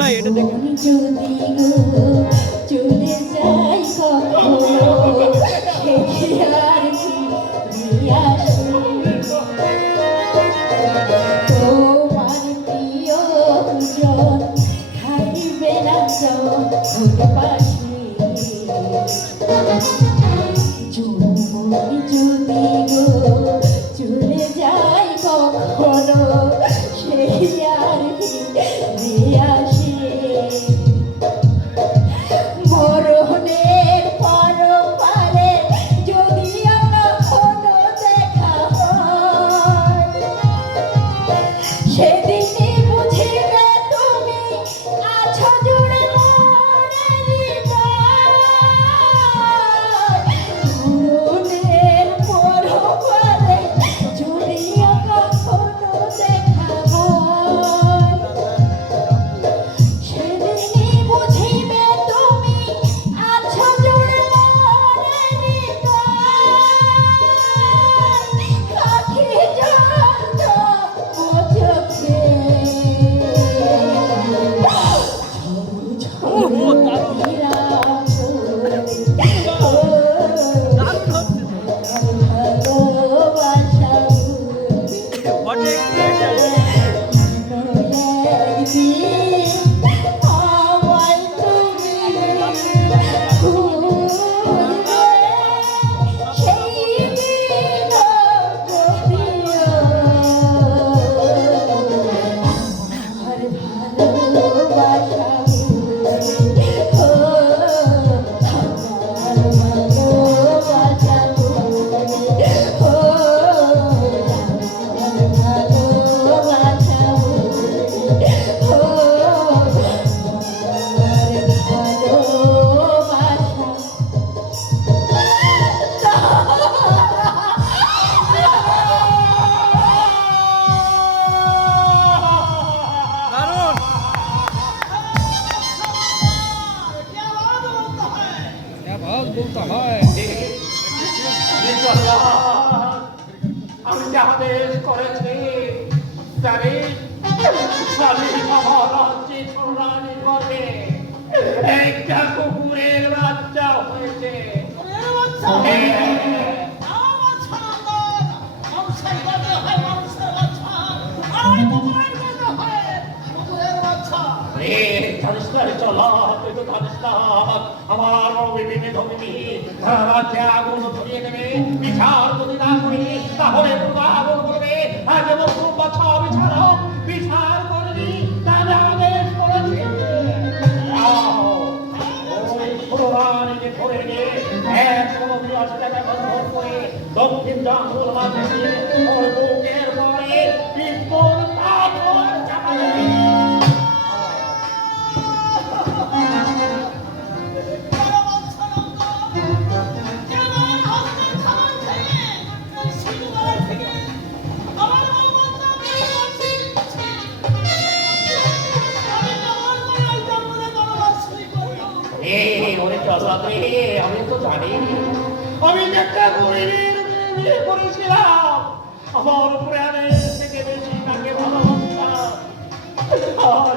ভাই, এটা দেখুন। চলে যায় কখনো সে সেদিনই একটা কুকুরের বাচ্চা হয়েছে। আমার বিভিন্ন ধর্মী আগুন ধরিয়ে নেবে বিচার যদি না করি তাহলে আগুন করবে আজ এবং বাছা বিছানা অষ্টকা বন্ধন করে দক্ষিণ জঙ্গল মাঝে অলোকের পরে বিপুল পাথর আমার প্রাণের থেকে বেশি তাকে ভালোবাসা? আর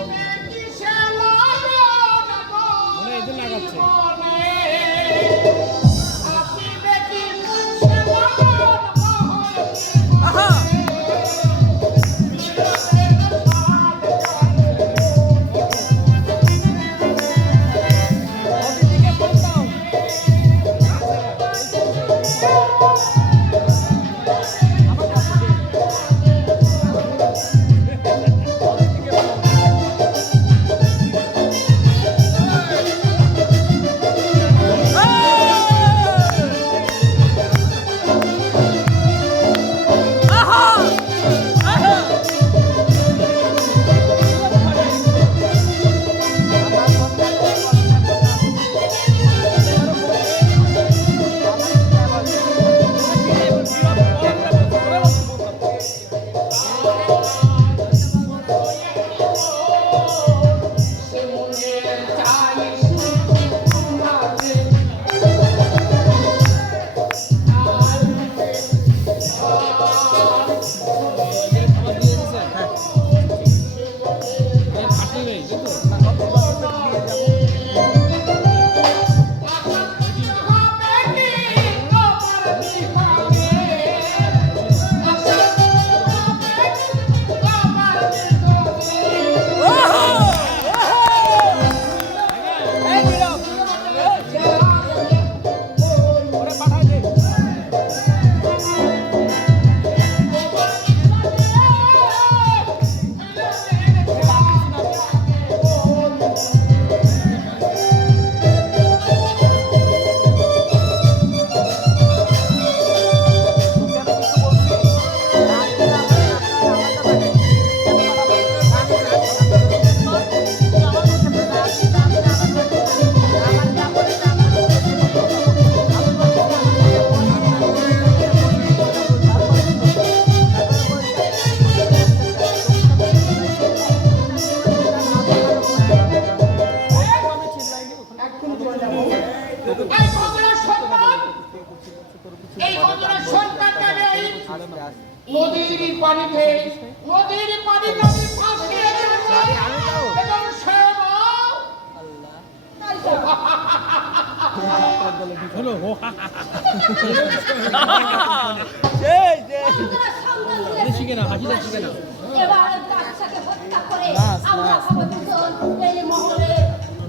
এবার বাচ্চাকে হত্যা করে আমরা ভগবতন এই মহলে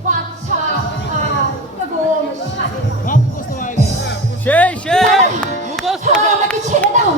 বাচ্চা এবং সেই সেই মুখস্থ আমাকে ছেড়ে দাও